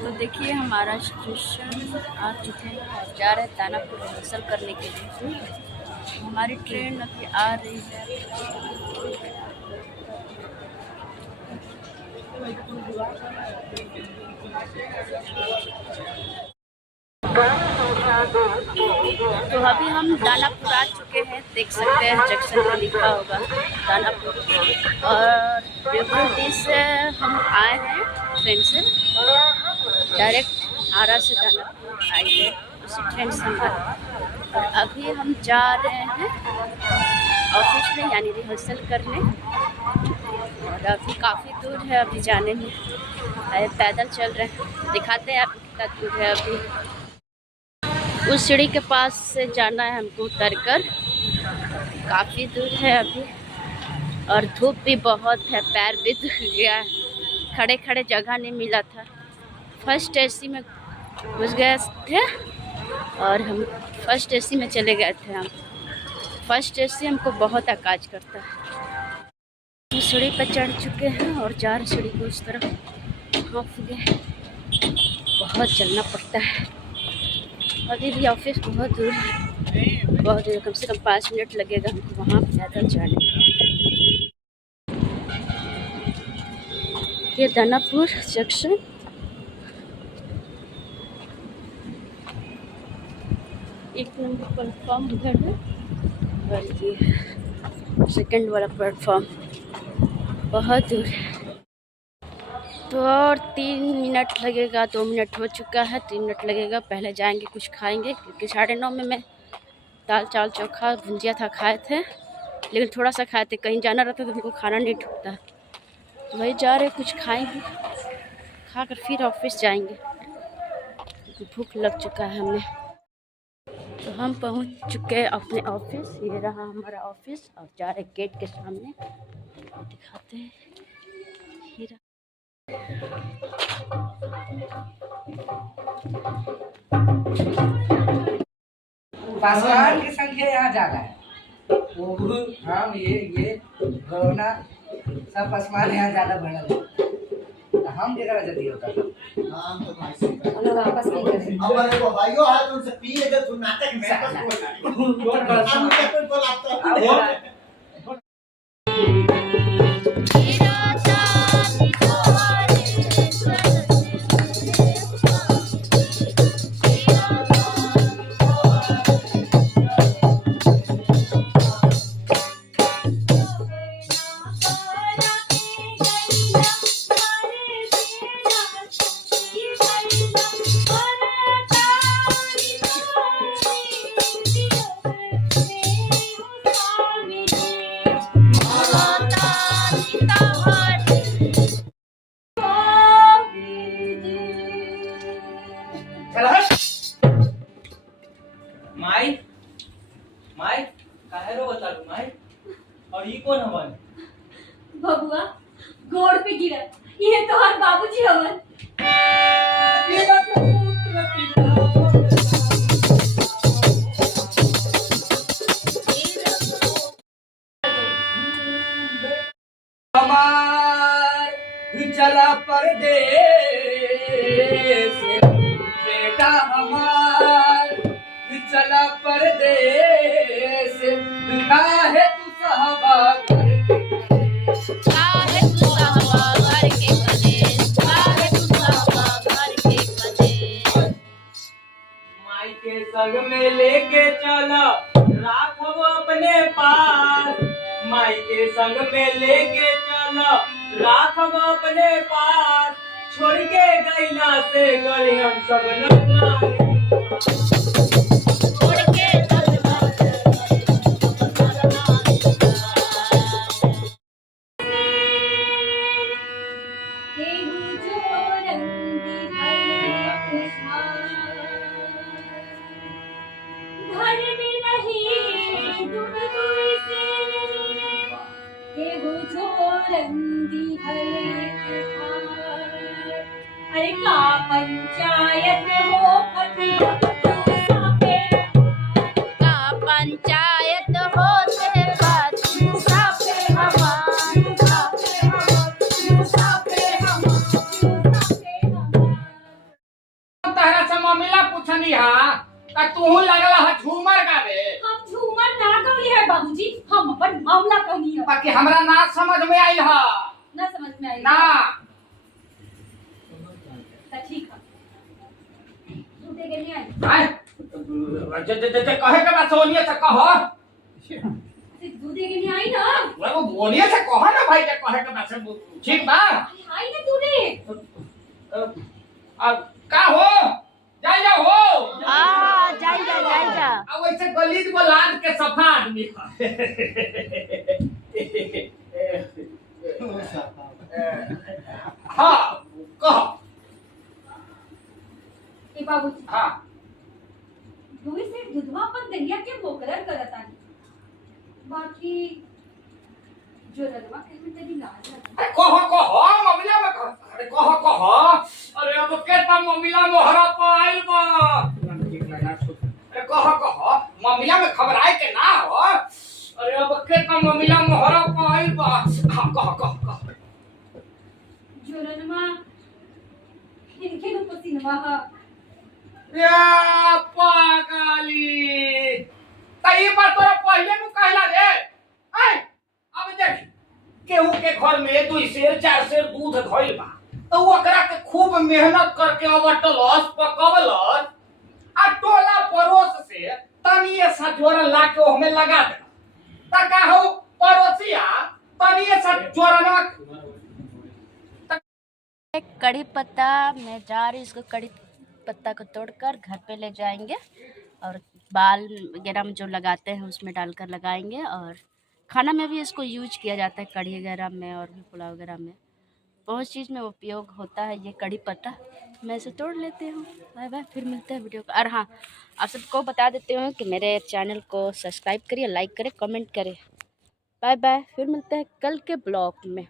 तो देखिए हमारा स्टेशन आ चुके हैं और जा रहे हैं दानापुर रिहर्सल करने के लिए। हमारी ट्रेन अभी आ रही है। तो अभी हम दानापुर आ चुके हैं, देख सकते हैं जंक्शन पर लिखा होगा दानापुर। और देवपुर से हम आए हैं ट्रेन से, डायरेक्ट आरा से दानापुर आए थे उसी ट्रेन से हम आए। और अभी हम जा रहे हैं ऑफिस में, यानी रिहर्सल करने। और अभी काफ़ी दूर है अभी जाने में, पैदल चल रहे हैं। दिखाते हैं आपको कितना दूर है। अभी उस सीढ़ी के पास से जाना है हमको उतर कर, काफ़ी दूर है अभी। और धूप भी बहुत है, पैर भी दुख गया है, खड़े खड़े जगह नहीं मिला था। फर्स्ट एसी में घुस गए थे और हम फर्स्ट एसी में चले गए थे। हम फर्स्ट एसी हमको बहुत अकाज करता है। सीढ़ी पर चढ़ चुके हैं और जा रहे सीढ़ी को उस तरफ हाँफ गए। बहुत चलना पड़ता है। अभी भी ऑफिस बहुत दूर है, बहुत दूर, कम से कम 5 मिनट लगेगा हमको वहाँ पैदल जाने में। ये दानापुर जंक्शन। एक नंबर प्लेटफॉर्म उधर है और ये सेकंड वाला प्लेटफॉर्म बहुत दूर है। तो और 3 मिनट लगेगा, 2 मिनट हो चुका है, 3 मिनट लगेगा। पहले जाएंगे कुछ खाएंगे, क्योंकि 9:30 में मैं दाल चावल चोखा भुंजिया था खाए थे, लेकिन थोड़ा सा खाए थे, कहीं जाना रहता तो हमको खाना नहीं ढूंढता। तो वही जा रहे कुछ खाएंगे, खाकर फिर ऑफिस जाएंगे, क्योंकि भूख लग चुका है हमें। तो हम पहुंच चुके हैं अपने ऑफिस। ये रहा हमारा ऑफिस और जा रहे गेट के सामने, दिखाते हैं। पासवान की संख्या यहाँ ज्यादा है। हाँ, ये गौना सब पासवान यहाँ ज्यादा बढ़ल है। हम केकरा जल्दी होता हम तो भाई से हम लोग आपस में करें। हमारे को भाइयों है तो उनसे पी ले तो नाटक में बस हम को लगता है। माई माई काहे रो बता दू माई। और ये कौन हवन? बबुआ गोड़ पे गिरा, ये तो हर बाबूजी हवन। हमार चला परदेस, बेटा हमार चला परदेस, काहे तू सहबा काहे तू सहबा घर के कलेस, काहे तू सहबा घर के कलेस। माई के संग में लेके चला राखब अपने पास, माई के संग में लेके चला राखब अपने पास, छोड़ के गैला से गए हम सब नजर। अरे का पंचायत हो का पंचायत होते बात साफे हवा। पूछनी हां का तू लगला है झूमर गावे। हम झूमर ना गवली है बाबूजी, हम अपन मामला कहनी है। बाकी हमरा ना समझ में आइल है ना समझ में आई ना। तो ठीक है, झूठे के नहीं आई। आय जे कहे के बात सोनिए से कहो, दूधे के नहीं आई ना। वो बोलिए से कहो ना भाई, के कहे के बात से ठीक बा। आई ना तूने। अब का हो जाई जा हो। हाँ जाई जा। अब वैसे गलीज को लाद के सफा आदमी हाँ कहो। ए बाबूजी, हाँ दूध से दूधवा अपन दहिया के मोकरर करत आनी, बाकी जो रनवा के में तेरी लाज है। कहो मम्मीला में कहो। अरे कहो अरे अब केता मम्मीला मोहरा पाइल बा। अरे कहो मम्मीला में खबर आए के ना हो। अरे अब केता मम्मीला मोहरा पाइल बा। हाँ कहो जो रनवा इनके नु पसीनवा हा। रे पागली तई बात तोरा पहले नु कहला रे। आय अब देख केहू के घर में 2 सेर 4 सेर दूध धइल बा, तो ओकरा के खूब मेहनत करके अवटलस पकवलस आ टोला पड़ोस से तनिए सा जोरन ला के ओहमे लगा दे। त का हो पड़ोसिया तनिए सा जोरन कड़ी पत्ता मैं जा रही, इसको कड़ी पत्ता को तोड़कर घर पे ले जाएंगे और बाल वगैरह में जो लगाते हैं उसमें डालकर लगाएंगे। और खाना में भी इसको यूज किया जाता है, कढ़ी वगैरह में और भी पुलाव वगैरह में बहुत चीज़ में उपयोग होता है ये कड़ी पत्ता। मैं इसे तोड़ लेती हूँ। बाय बाय, फिर मिलते हैं वीडियो को। और हाँ, आप सबको बता देते हूँ कि मेरे चैनल को सब्सक्राइब करिए, लाइक करें, कमेंट करें। बाय बाय, फिर मिलते हैं कल के ब्लॉग में।